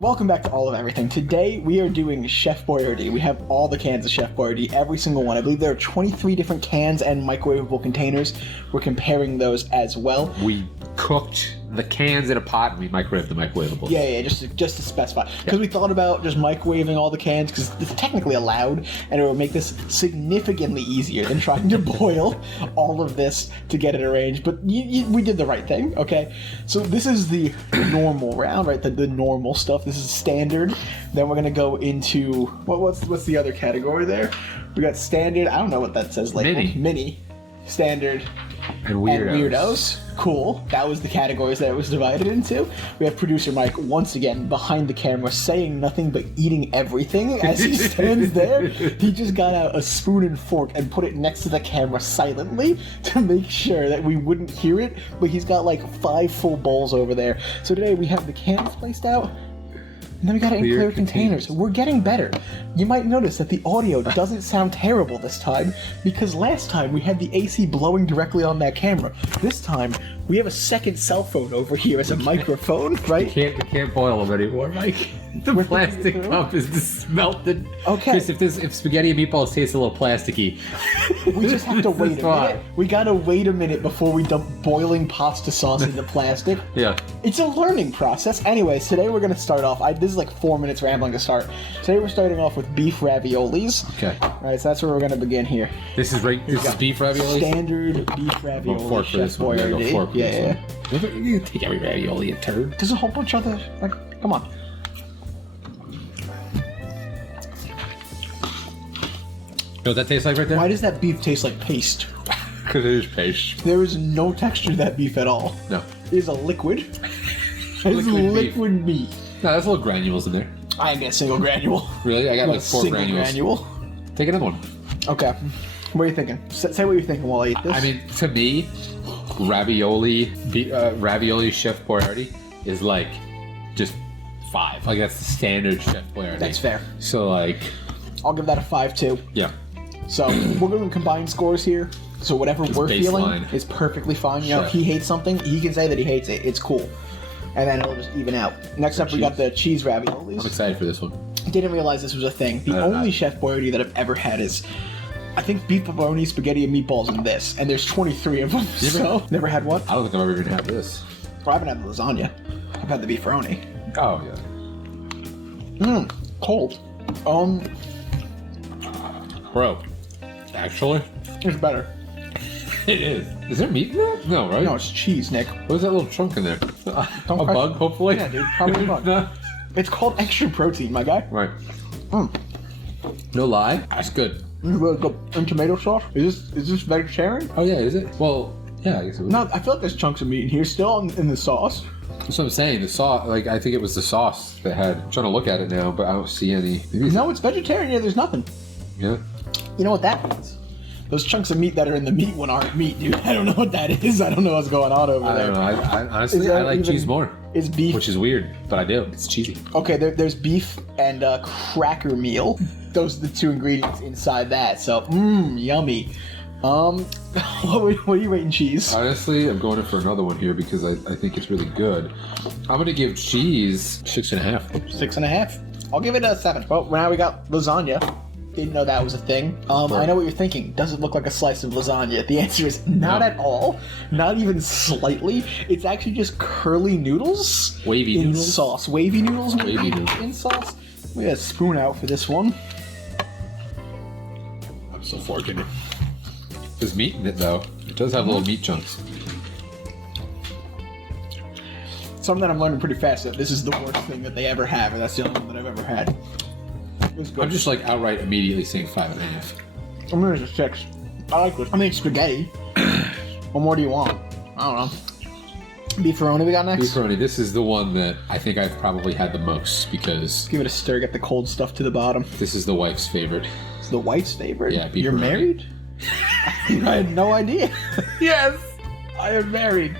Welcome back to All of Everything. Today we are doing Chef Boyardee. We have all the cans of Chef Boyardee, every single one. I believe there are 23 different cans and microwavable containers. We're comparing those as well. We cooked the cans in a pot and we microwaved the microwavables. Yeah, just to specify. Because we thought about just microwaving all the cans, because it's technically allowed, and it would make this significantly easier than trying to boil all of this to get it arranged. But we did the right thing, okay? So this is the normal round, right? The normal stuff. This is standard. Then we're gonna go into what's the other category there? We got standard. I don't know what that says. Like mini, standard, and weirdos. Cool. That was the categories that it was divided into. We have producer Mike once again behind the camera, saying nothing but eating everything as he stands there. He just got out a spoon and fork and put it next to the camera silently to make sure that we wouldn't hear it. But he's got like 5 full bowls over there. So today we have the cans placed out. And then we got it in clear containers. We're getting better. You might notice that the audio doesn't sound terrible this time, because last time we had the AC blowing directly on that camera. This time, we have a second cell phone over here as a microphone, right? We can't boil them anymore, Mike. The plastic cup is just melted. Okay. Chris, if spaghetti and meatballs taste a little plasticky, we just have to wait a minute. We gotta wait a minute before we dump boiling pasta sauce into plastic. Yeah. It's a learning process. Anyways, today we're gonna start off. This is like 4 minutes rambling to start. Today we're starting off with beef raviolis. Okay. All right, so that's where we're gonna begin here. This is beef ravioli. Standard beef ravioli. Fork for this one. Boyardee. Fork for Yeah. this one. You can take every ravioli and turd. There's a whole bunch of other. Come on. You know what that tastes like right there? Why does that beef taste like paste? Because it is paste. There is no texture to that beef at all. No. It is a liquid. It's liquid meat. No, there's little granules in there. I ain't get a single granule. Really? I got like 4 single granules. Granule. Take another one. Okay. What are you thinking? Say what you're thinking while I eat this. I mean, to me, ravioli Chef Boyardee is like just 5. Like that's the standard Chef Boyardee. That's fair. So like, I'll give that a 5 too. yeah. So we're going to combine scores here. So whatever we're feeling is perfectly fine. You know, if he hates something, he can say that he hates it. It's cool. And then it'll just even out. Next up, we got the cheese raviolis. I'm excited for this one. Didn't realize this was a thing. The only Chef Boyardee that I've ever had is, I think, beef pepperoni, spaghetti, and meatballs in this. And there's 23 of them. Never had what? I don't think I've ever even had this. Well, I haven't had the lasagna. I've had the beefaroni. Oh, yeah. Cold. Bro, actually, It's better. it is. Is there meat in there? No, right? No, it's cheese, Nick. What is that little chunk in there? A bug, hopefully? Yeah, dude, probably a bug. No. It's called extra protein, my guy. Right. No lie. That's good. And tomato sauce? Is this vegetarian? Oh, yeah, is it? Well, yeah, I guess it was. No, I feel like there's chunks of meat in here still in the sauce. That's what I'm saying. The sauce, like, I think it was the sauce that had. I'm trying to look at it now, but I don't see any. No, it's vegetarian. Yeah, there's nothing. Yeah. You know what that means? Those chunks of meat that are in the meat one aren't meat, dude. I don't know what that is. I don't know what's going on over there. I don't know. I honestly, I like cheese more. It's beef. Which is weird, but I do. It's cheesy. Okay, there's beef and cracker meal. Those are the 2 ingredients inside that. So, yummy. What are you rating cheese? Honestly, I'm going in for another one here because I think it's really good. I'm going to give cheese 6.5. 6.5. I'll give it a 7. Well, now we got lasagna. Didn't know that was a thing. I know what you're thinking. Does it look like a slice of lasagna? The answer is not at all. Not even slightly. It's actually just curly noodles. Wavy in noodles. sauce. Wavy noodles Wavy noodles. in sauce. We got a spoon out for this one. I'm still forking it. There's meat in it, though. It does have little meat chunks. Something that I'm learning pretty fast that this is the worst thing that they ever have, and that's the only one that I've ever had. I'm just like outright immediately saying 5.5. I'm gonna just 6. I like this. I mean, spaghetti. What more do you want? I don't know. Beefaroni we got next? Beefaroni. This is the one that I think I've probably had the most because... Give it a stir, get the cold stuff to the bottom. This is the wife's favorite. It's the wife's favorite? Yeah, beefaroni. You're married? I had no idea. Yes! I am married.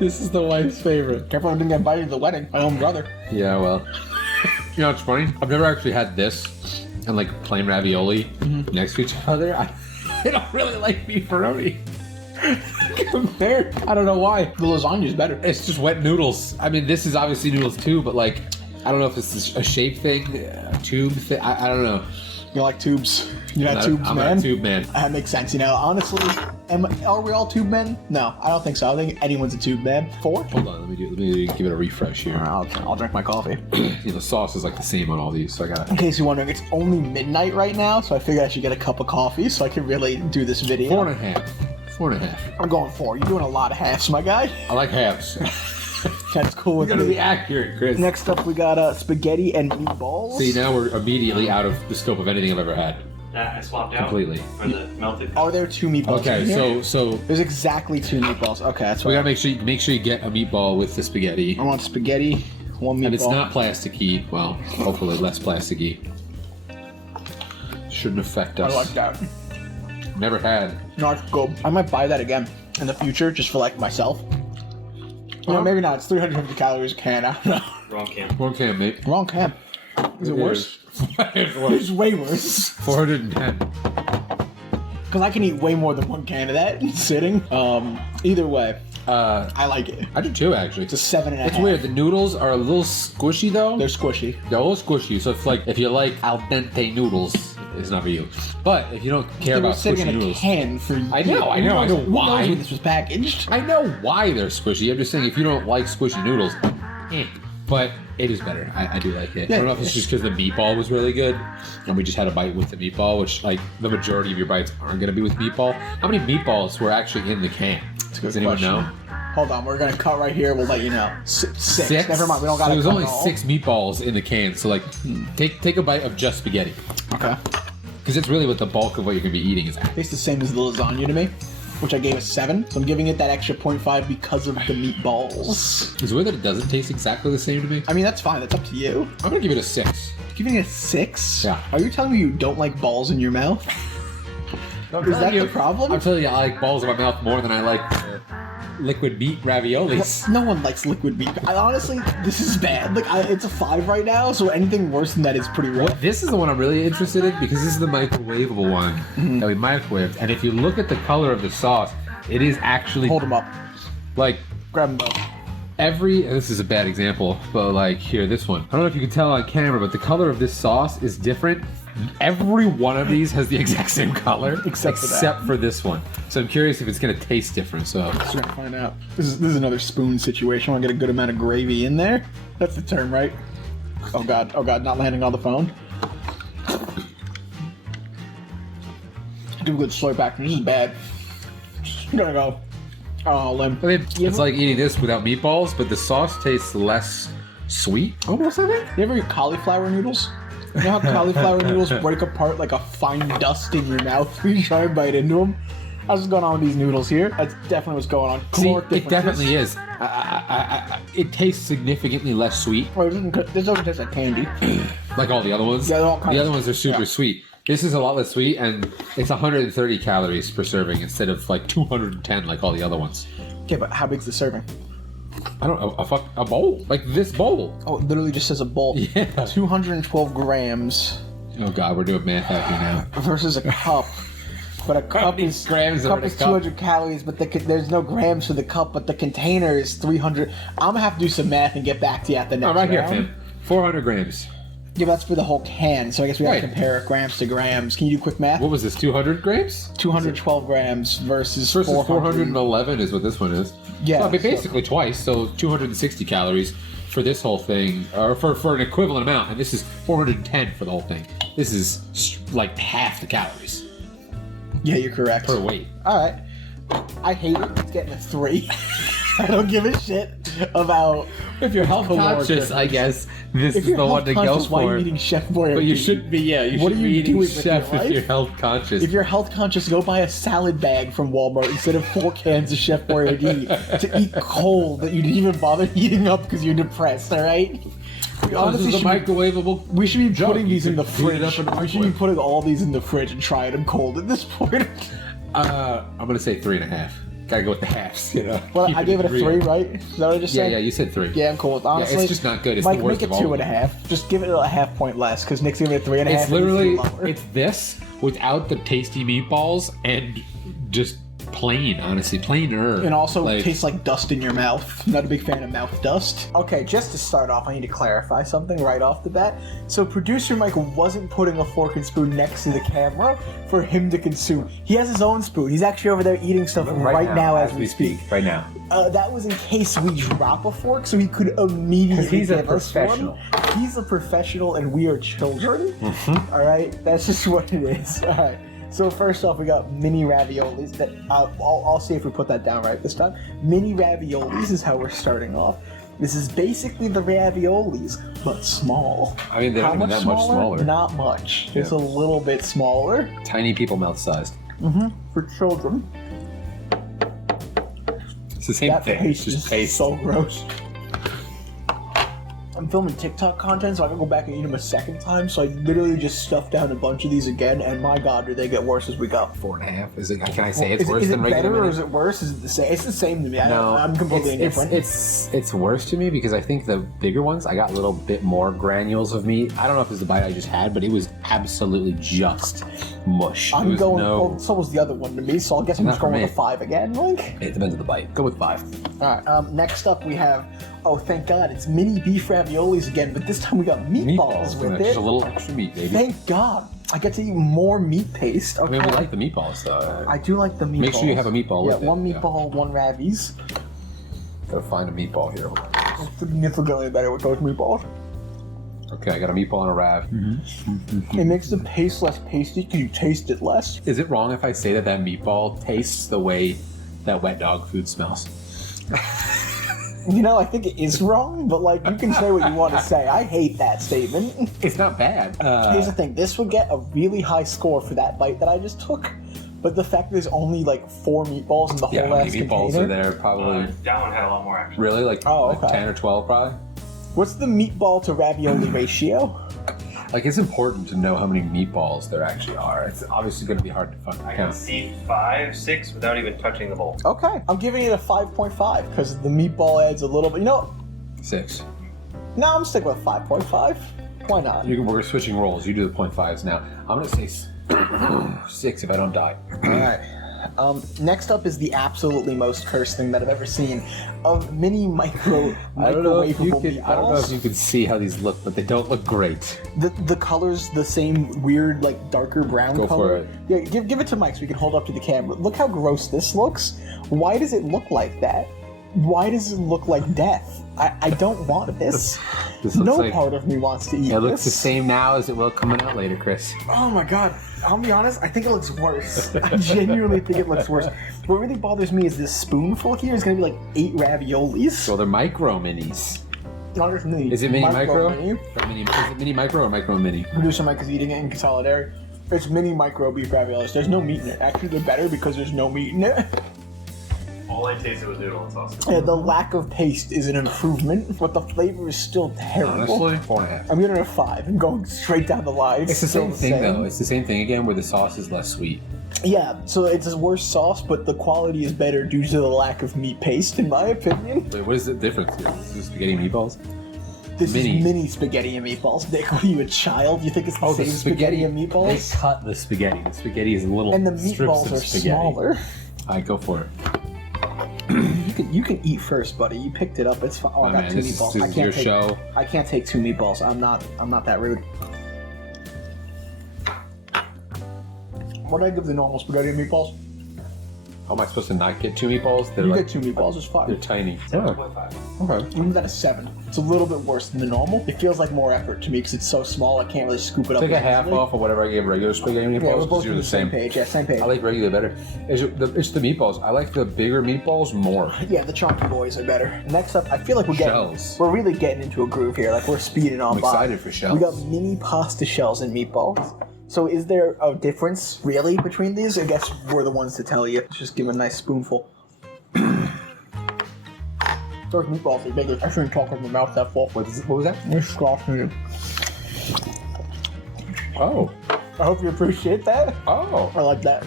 This is the wife's favorite. Careful I didn't get invited to the wedding. My own brother. Yeah, well... You know what's funny? I've never actually had this and like plain ravioli next to each other. I don't really like beefaroni. Compared, I don't know why. The lasagna's better. It's just wet noodles. I mean, this is obviously noodles too, but like I don't know if this is a shape thing, a tube thing. I don't know. You like tubes? You're not tubes, I'm man? not a tube man. That makes sense. You know, honestly, are we all tube men? No, I don't think so. I think anyone's a tube man. 4? Hold on, let me give it a refresh here. I'll drink my coffee. The sauce is like the same on all these, so I got In case you're wondering, it's only midnight right now, so I figured I should get a cup of coffee so I can really do this video. 4.5. 4.5. I'm going 4. You're doing a lot of halves, my guy. I like halves. That's cool with You're gonna me. be accurate, Chris. Next up, we got spaghetti and meatballs. See, now we're immediately out of the scope of anything I've ever had. That I swapped out Completely. for the melted. Are there 2 meatballs? Okay, in here? so There's exactly 2 meatballs. Okay, that's we right. gotta make sure you get a meatball with the spaghetti. I want spaghetti, 1 meatball. And it's not plasticky. Well, hopefully less plasticky. Shouldn't affect I us. like that. Never had. Not good. I might buy that again in the future, just for like myself. You know, maybe not. It's 350 calories a can. I don't know. Wrong can. One can, mate. Wrong can. Is it worse? It's worse. It's way worse. 410. Because I can eat way more than 1 can of that sitting. Either way, I like it. I do too, actually. It's a 7.5. It's weird. The noodles are a little squishy, though. They're squishy. They're a little squishy, so it's like if you like al dente noodles, it's not for you. But if you don't care They were about sitting squishy in a noodles, can for years. I know Who knows why. when this was packaged? I know why they're squishy. I'm just saying if you don't like squishy noodles, but it is better. I do like it. Yeah. I don't know if it's just because the meatball was really good, and we just had a bite with the meatball, which like the majority of your bites aren't going to be with meatball. How many meatballs were actually in the can? That's a good Does anyone question. know? Hold on, we're gonna cut right here. We'll let you know. 6. Never mind, we don't So gotta there's cut only it all. 6 meatballs in the can. So like, take a bite of just spaghetti, Okay. because it's really what the bulk of what you're going to be eating is at. Tastes the same as the lasagna to me, which I gave a 7. So I'm giving it that extra 0.5 because of the meatballs. It's weird that it doesn't taste exactly the same to me. I mean, that's fine. That's up to you. I'm gonna give it a 6. Giving it a 6? Yeah. Are you telling me you don't like balls in your mouth? Is that the problem? I'm telling you, I like balls in my mouth more than I like liquid meat raviolis. No one likes liquid meat. I honestly, this is bad. Like, it's a 5 right now, so anything worse than that is pretty rough. What, this is the one I'm really interested in because this is the microwavable one that we microwaved. And if you look at the color of the sauce, it is actually Hold them up. like Grab them both. this is a bad example, but like here, this one. I don't know if you can tell on camera, but the color of this sauce is different. Every one of these has the exact same color Except for that. for this one. So I'm curious if it's gonna taste different. So So we're gonna find out. This is another spoon situation. I want to get a good amount of gravy in there. That's the term, right? Oh god, not landing on the phone. Give a good slurp back. This is bad. I'm gonna go. Oh, limb. I mean, it's like eating this without meatballs, but the sauce tastes less sweet. Almost, I think. You ever eat cauliflower noodles? You know how cauliflower noodles break apart like a fine dust in your mouth when you try and bite into them? That's what's going on with these noodles here. That's definitely what's going on. See, Caloric it differences. definitely is. It tastes significantly less sweet, Well, this doesn't taste like candy. like all the other ones. Yeah, they're all the kind of- other ones are super yeah. sweet. This is a lot less sweet, and it's 130 calories per serving instead of like 210 like all the other ones. Okay, but how big's the serving? I don't know, a bowl like this bowl. Oh, it literally just says a bowl. Yeah. 212 grams Oh god, we're doing math out here now. versus a cup. But a cup many is grams are in a is cup? 200 calories, but there's no grams for the cup, but the container is 300. I'm gonna have to do some math and get back to you at the next Oh, right here, round. Tim. 400 grams. Yeah, but that's for the whole can, so I guess we have to Right. compare grams to grams. Can you do quick math? What was this? 200 grams? 212 grams versus Versus 400. 411 is what this one is. Yeah, So, I mean, so- basically twice. So 260 calories for this whole thing, or for an equivalent amount, and this is 410 for the whole thing. This is like half the calories Yeah, you're correct. per weight. All right. I hate it. It's getting a 3. I don't give a shit about. If you're health caloric conscious, I difference. guess this If is you're the one health to go conscious, why are for. you eating Chef Boyardee? But you shouldn't be. Yeah, you What should are be you eating doing with chef your if you're life? health conscious. If you're health conscious, go buy a salad bag from Walmart instead of 4 cans of Chef Boyardee to eat cold that you didn't even bother heating up because you're depressed. All right. We honestly this is a should be, microwavable. we should be jug. putting You these in can the heat it up fridge. in the We should be microwave. putting all these in the fridge and trying them cold at this point. I'm gonna say 3.5. Gotta go with the halves, you know. Well, Keep I gave it a real. 3, right? Is that what I just Yeah, said? yeah, you said 3. Yeah, I'm cool with honestly. it's just not good. It's Mike, the worst make it of all of 2.5. Just give it a half point less because Nick's giving it 3.5. It's and literally lower. it's this without the tasty meatballs and just plain, honestly. Plainer. And also tastes like dust in your mouth. Not a big fan of mouth dust. Okay, just to start off, I need to clarify something right off the bat. So producer Mike wasn't putting a fork and spoon next to the camera for him to consume. He has his own spoon. He's actually over there eating stuff right now as we speak. Right now. That was in case we drop a fork, so he could immediately he's a give us professional. one. He's a professional, and we are children. All right, that's just what it is. All right. So first off, we got mini raviolis. That I'll see if we put that down right this time. Mini raviolis is how we're starting off. This is basically the raviolis, but small. I mean, they're not even that much smaller. Not much. Just a little bit smaller. Tiny people mouth sized. For children. It's the same thing. It's just paste. So gross. I'm filming TikTok content, so I can go back and eat them a second time. So I literally just stuffed down a bunch of these again, and my God, do they get worse as we go? 4.5. Is it? Can I say it's worse is than it regular? Better or is it worse? Is it the same? It's the same to me. No, I'm completely indifferent. It's worse to me because I think the bigger ones, I got a little bit more granules of meat. I don't know if it was the bite I just had, but it was absolutely just mush. I'm going. Well, so was the other one to me. So I guess I'm just going with a 5 again. Like it depends on the bite. Go with 5. All right. Next up, we have. Oh, thank God, it's mini beef raviolis again, but this time we got meatballs with it. Just a little extra meat, baby. Thank God. I get to eat more meat paste. Okay. I mean, we like the meatballs, though. I do like the meatballs. Make sure you have a meatball with it. Yeah, one meatball, one ravies. Gotta find a meatball here. It's significantly better with those meatballs. Okay, I got a meatball and a rav. It makes the paste less pasty because you taste it less. Is it wrong if I say that meatball tastes the way that wet dog food smells? You know, I think it is wrong, but like, you can say what you want to say. I hate that statement. It's not bad. Here's the thing, this would get a really high score for that bite that I just took, but the fact there's only like 4 meatballs in the whole last container. Meatballs are there, probably. That one had a lot more actually. Really? Like 10 or 12 probably? What's the meatball to ravioli ratio? Like, it's important to know how many meatballs there actually are. It's obviously going to be hard to fucking count. I can see 5, 6 without even touching the bowl. Okay, I'm giving it a 5.5 because the meatball adds a little bit. You know, 6. No, I'm sticking with 5.5. Why not? We're switching roles. You do the 0.5s now. I'm going to say 6 if I don't die. All right. Next up is the absolutely most cursed thing that I've ever seen of mini microwavable meatballs. I don't know if you can see how these look, but they don't look great. The color's the same weird, like, darker brown color. Go for it. Yeah, give it to Mike so we can hold up to the camera. Look how gross this looks. Why does it look like that? Why does it look like death? I don't want this. No part of me wants to eat this. It looks the same now as it will coming out later, Chris. Oh my God. I'll be honest, I think it looks worse. I genuinely think it looks worse. What really bothers me is this spoonful here is going to be like 8 raviolis. So they're micro minis. Not just mini. Is it mini micro? Mini. Is it mini micro or micro mini? Producer Mike is eating it in solidarity. It's mini micro beef raviolis. There's no meat in it. Actually, they're better because there's no meat in it. All I tasted was noodle and sauce. Yeah, the lack of taste is an improvement, but the flavor is still terrible. Honestly, 4.5. I'm giving it a 5. I'm going straight down the line. It's the same thing, though. It's the same thing again, where the sauce is less sweet. Yeah, so it's a worse sauce, but the quality is better due to the lack of meat paste, in my opinion. Wait, what is the difference here? Is this spaghetti meatballs? This is mini spaghetti and meatballs. Nick, what are you, a child? You think it's the same spaghetti and meatballs? They cut the spaghetti. The spaghetti is little and the strips meatballs of are spaghetti. smaller. All right, go for it. You can eat first, buddy. You picked it up. It's fine. Oh, I got 2 meatballs. This is your show. I can't take 2 meatballs. I'm not that rude. What do I give the normal spaghetti and meatballs? How am I supposed to not get 2 meatballs? You get 2 meatballs. It's fine. They're tiny. 7.5. Okay. I'll give that a 7. It's a little bit worse than the normal. It feels like more effort to me because it's so small. I can't really scoop it up. Take a half off of whatever I gave regular spaghetti meatballs. Yeah, we're both you're on the same page. Yeah, same page. I like regular better. It's the meatballs. I like the bigger meatballs more. Yeah, the chunky boys are better. Next up, I feel like we're really getting into a groove here. Like we're speeding on by. I'm excited for shells. We got mini pasta shells and meatballs. So is there a difference really between these? I guess we're the ones to tell you. Let's just give a nice spoonful. Those meatballs are bigger. I shouldn't talk with my mouth that full. What was that? It's disgusting. Oh. I hope you appreciate that. Oh. I like that.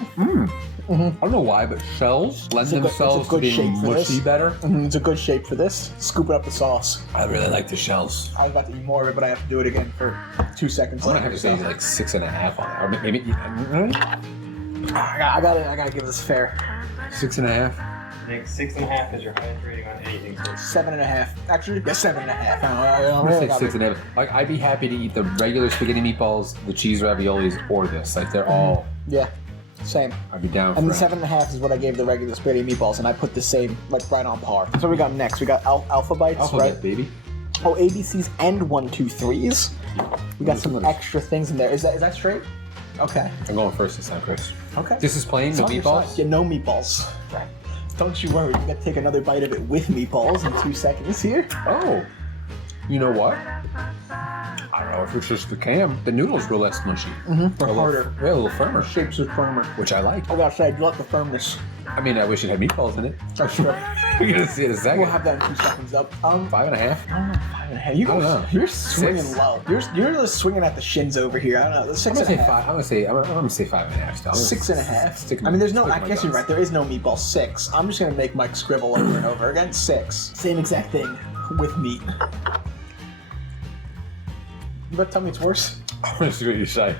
I don't know why, but shells lend themselves to being mushy better. It's a good shape for this. Scooping up the sauce. I really like the shells. I was about to eat more of it, but I have to do it again for 2 seconds. I'm gonna have to say like 6.5 on it, or maybe. I gotta give this fair 6.5. Nick, 6.5 is your highest rating on anything. So 7.5. Actually, yeah, 7.5. I'm gonna say 6.5. Like, I'd be happy to eat the regular spaghetti meatballs, the cheese raviolis, or this. Like, they're all. Yeah, same. I'd be down for And the it. 7.5 is what I gave the regular spaghetti meatballs, and I put the same, like, right on par. So we got next. We got Alpha Bites, Alphabet, right? baby. Oh, ABCs and 1, 2, 3s. We got some Letters. extra things in there. Is that straight? Okay. I'm going first this time, Chris. Okay. This is plain, It's no on your meatballs? side. Yeah, no meatballs. Right. Don't you worry. You got to take another bite of it with meatballs in 2 seconds here. Oh. You know what? I don't know if it's just the cam. The noodles were less mushy. They're harder. Yeah, a little firmer. Shapes are firmer. Which I like. I gotta say, I do like the firmness. I mean, I wish it had meatballs in it. That's true. You're gonna see it in a second. We'll have that in 2 seconds up. 5.5. I don't know, 5.5. I don't know. You're swinging 6. low. You're just swinging at the shins over here. I don't know. The I'm gonna say 6.5. 5. I'm gonna say 5.5 still. 6.5. Stick I mean, there's no. stick I my guess you're guns. right. There is no meatball. 6. I'm just gonna make Mike scribble over and over again. 6. Same exact thing with meat. You better tell me it's worse. I'm gonna see what you say.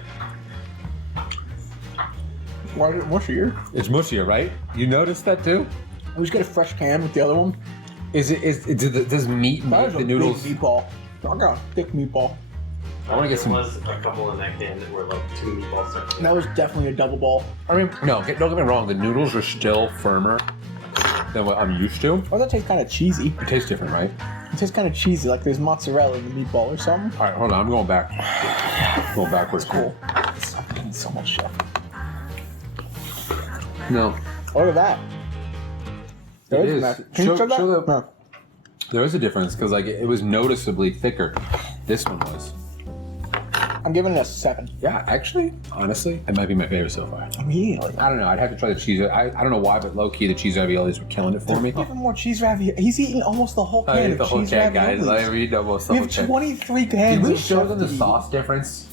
Why is it mushier? It's mushier, right? You noticed that too? We just get a fresh can with the other one. Does meat That make is a the noodles? big meatball. I got a thick meatball. I wanna get some- There was a couple in that can that were like 2 meatballs separate. That was definitely a double ball. I mean, no, don't get me wrong. The noodles are still firmer than what I'm used to. Oh, that tastes kind of cheesy. It tastes different, right? It tastes kind of cheesy, like there's mozzarella in the meatball or something. All right, hold on. I'm going back. Going backwards. Cool. I need so much shit. No, Look at that. There It is is. massive- Can you Show- show that? show the- No. there is a difference because like it was noticeably thicker. This one was. I'm giving it a 7. Yeah, actually, honestly, it might be my favorite so far. Immediately. I don't know. I'd have to try the cheese. I don't know why, but low key the cheese raviolis were killing it for me. Give him more cheese ravioli. He's eating almost the whole can I ate of the whole cheese can, guys. raviolis. I read almost the We whole have can. 23 Did cans we of show them the chef sauce difference?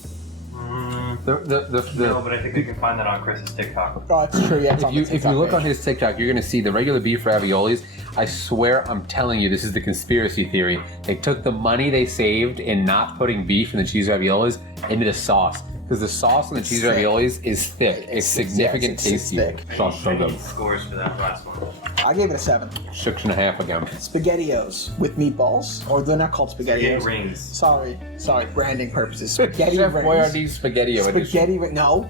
No, The but I think we can find that on Chris's TikTok. Oh, that's true. Yeah, it's on the if you TikTok look page. on his TikTok, you're gonna see the regular beef raviolis. I swear, I'm telling you, this is the conspiracy theory. They took the money they saved in not putting beef in the cheese raviolis into the sauce. Because the sauce in the cheese thick. raviolis is thick. It's significant it's taste to you. thick. Sauce so good. Scores for that last one. I gave it a 7. 6.5 again. SpaghettiOs with meatballs, or they're not called Spaghetti SpaghettiOs. rings. Sorry, branding purposes. Spaghetti Chef rings. Boyardee Spaghetti edition. Spaghetti ring. No,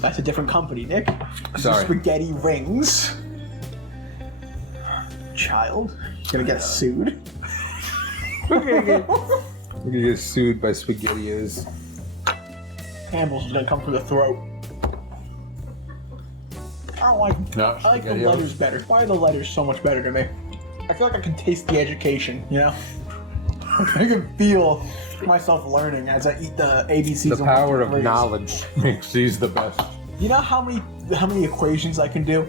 that's a different company, Nick. These are Sorry. spaghetti rings. Child, you're gonna get sued. We're gonna get sued by SpaghettiOs. Campbell's is gonna come for the throat. I don't like. Not I like the SpaghettiOs. letters better. Why are the letters so much better to me? I feel like I can taste the education. You know, I can feel myself learning as I eat the ABCs. The and power 1, of 2, 3s. knowledge makes these the best. You know how many equations I can do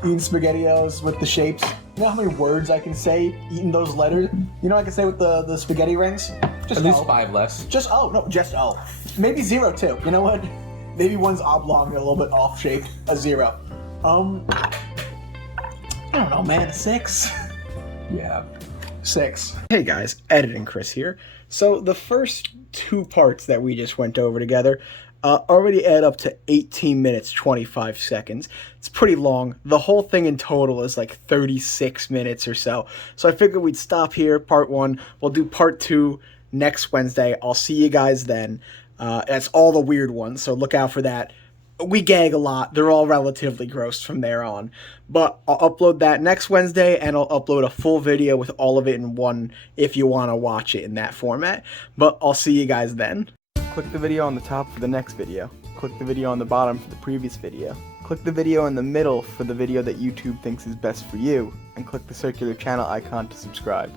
eating SpaghettiOs with the shapes? You know how many words I can say eating those letters? You know what I can say with the spaghetti rings? Just At least O. 5 less. Just O. No, just O. Maybe 0 too. You know what? Maybe one's oblong and a little bit off shaped. A 0. I don't know, man. 6. Yeah. 6. Hey guys, editing Chris here. So the first 2 parts that we just went over together already add up to 18 minutes 25 seconds. It's pretty long. The whole thing in total is like 36 minutes or so. So I figured we'd stop here, part 1. We'll do part 2 next Wednesday. I'll see you guys then. That's all the weird ones, so look out for that. We gag a lot. They're all relatively gross from there on. But I'll upload that next Wednesday, and I'll upload a full video with all of it in one if you want to watch it in that format. But I'll see you guys then. Click the video on the top for the next video. Click the video on the bottom for the previous video. Click the video in the middle for the video that YouTube thinks is best for you. And click the circular channel icon to subscribe.